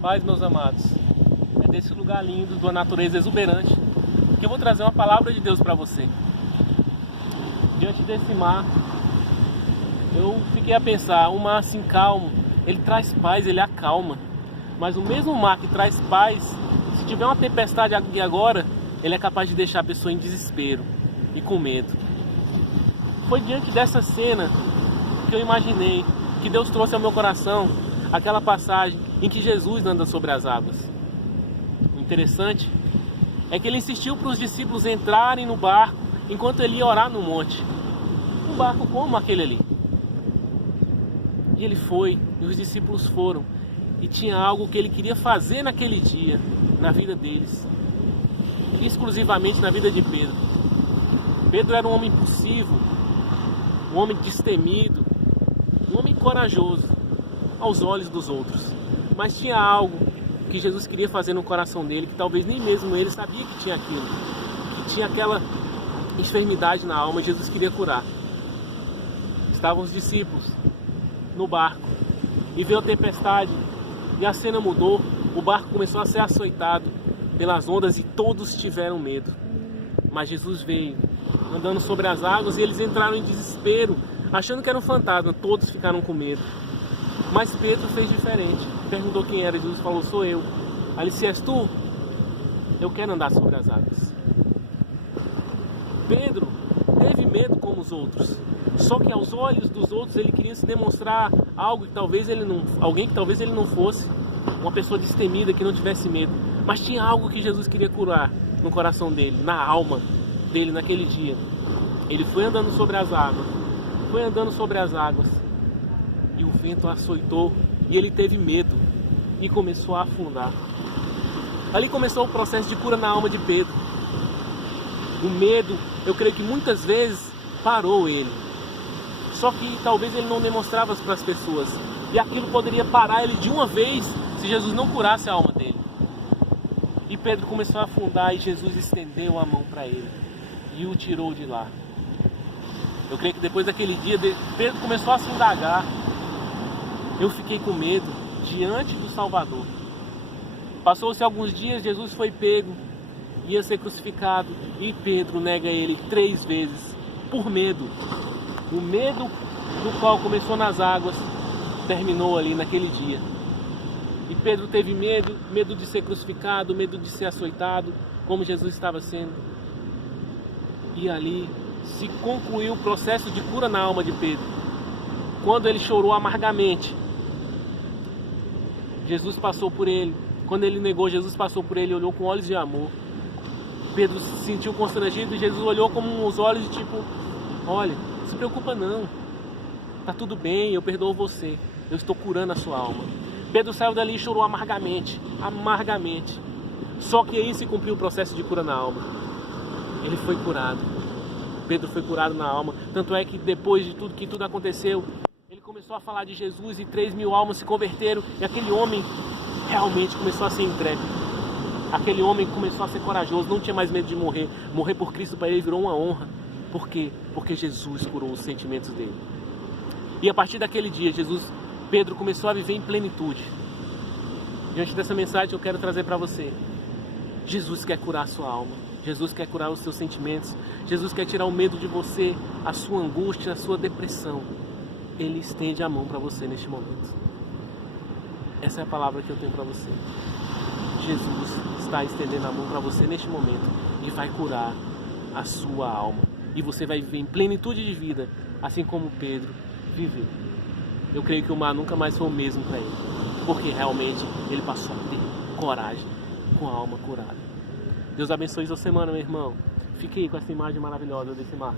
Paz, meus amados, é desse lugar lindo, de uma natureza exuberante, que eu vou trazer uma palavra de Deus para você. Diante desse mar, eu fiquei a pensar, um mar assim calmo, ele traz paz, ele acalma. Mas o mesmo mar que traz paz, se tiver uma tempestade aqui agora, ele é capaz de deixar a pessoa em desespero e com medo. Foi diante dessa cena que eu imaginei, que Deus trouxe ao meu coração aquela passagem em que Jesus anda sobre as águas. O interessante é que ele insistiu para os discípulos entrarem no barco enquanto ele ia orar no monte. Um barco como aquele ali. E ele foi, e os discípulos foram. E tinha algo que ele queria fazer naquele dia, na vida deles. Exclusivamente na vida de Pedro. Pedro era um homem impulsivo, um homem destemido, um homem corajoso aos olhos dos outros. Mas tinha algo que Jesus queria fazer no coração dele, que talvez nem mesmo ele sabia que tinha aquilo. Que tinha aquela enfermidade na alma e Jesus queria curar. Estavam os discípulos no barco e veio a tempestade e a cena mudou. O barco começou a ser açoitado pelas ondas e todos tiveram medo. Mas Jesus veio andando sobre as águas e eles entraram em desespero, achando que era um fantasma. Todos ficaram com medo. Mas Pedro fez diferente. Perguntou quem era. Jesus falou: sou eu. Ali, se és tu, eu quero andar sobre as águas. Pedro teve medo como os outros. Só que aos olhos dos outros ele queria se demonstrar algo que talvez ele não, alguém que talvez ele não fosse, uma pessoa destemida que não tivesse medo. Mas tinha algo que Jesus queria curar no coração dele, na alma dele naquele dia. Ele foi andando sobre as águas. Foi andando sobre as águas. E o vento açoitou e ele teve medo e começou a afundar. Ali começou o processo de cura na alma de Pedro. O medo, eu creio que muitas vezes parou ele. Só que talvez ele não demonstrava para as pessoas. E aquilo poderia parar ele de uma vez se Jesus não curasse a alma dele. E Pedro começou a afundar e Jesus estendeu a mão para ele e o tirou de lá. Eu creio que depois daquele dia, Pedro começou a se indagar. Eu fiquei com medo diante do Salvador. Passou-se alguns dias, Jesus foi pego, ia ser crucificado e Pedro nega ele 3 vezes por medo. O medo do qual começou nas águas terminou ali naquele dia. E Pedro teve medo, medo de ser crucificado, medo de ser açoitado, como Jesus estava sendo. E ali se concluiu o processo de cura na alma de Pedro. Quando ele chorou amargamente, Jesus passou por ele. Quando ele negou, Jesus passou por ele e olhou com olhos de amor. Pedro se sentiu constrangido e Jesus olhou com os olhos de tipo: olha, não se preocupa não, tá tudo bem, eu perdoo você, eu estou curando a sua alma. Pedro saiu dali e chorou amargamente, amargamente. Só que aí se cumpriu o processo de cura na alma. Ele foi curado. Pedro foi curado na alma. Tanto é que depois de tudo que tudo aconteceu, ele começou a falar de Jesus e 3.000 almas se converteram. E aquele homem realmente começou a ser intrépido. Aquele homem começou a ser corajoso, não tinha mais medo de morrer. Morrer por Cristo para ele virou uma honra. Por quê? Porque Jesus curou os sentimentos dele. E a partir daquele dia, Pedro começou a viver em plenitude. Diante dessa mensagem eu quero trazer para você: Jesus quer curar a sua alma. Jesus quer curar os seus sentimentos. Jesus quer tirar o medo de você, a sua angústia, a sua depressão. Ele estende a mão para você neste momento. Essa é a palavra que eu tenho para você. Jesus está estendendo a mão para você neste momento e vai curar a sua alma. E você vai viver em plenitude de vida, assim como Pedro viveu. Eu creio que o mar nunca mais foi o mesmo para ele, porque realmente ele passou a ter coragem, com a alma curada. Deus abençoe sua semana, meu irmão. Fique aí com essa imagem maravilhosa desse mar.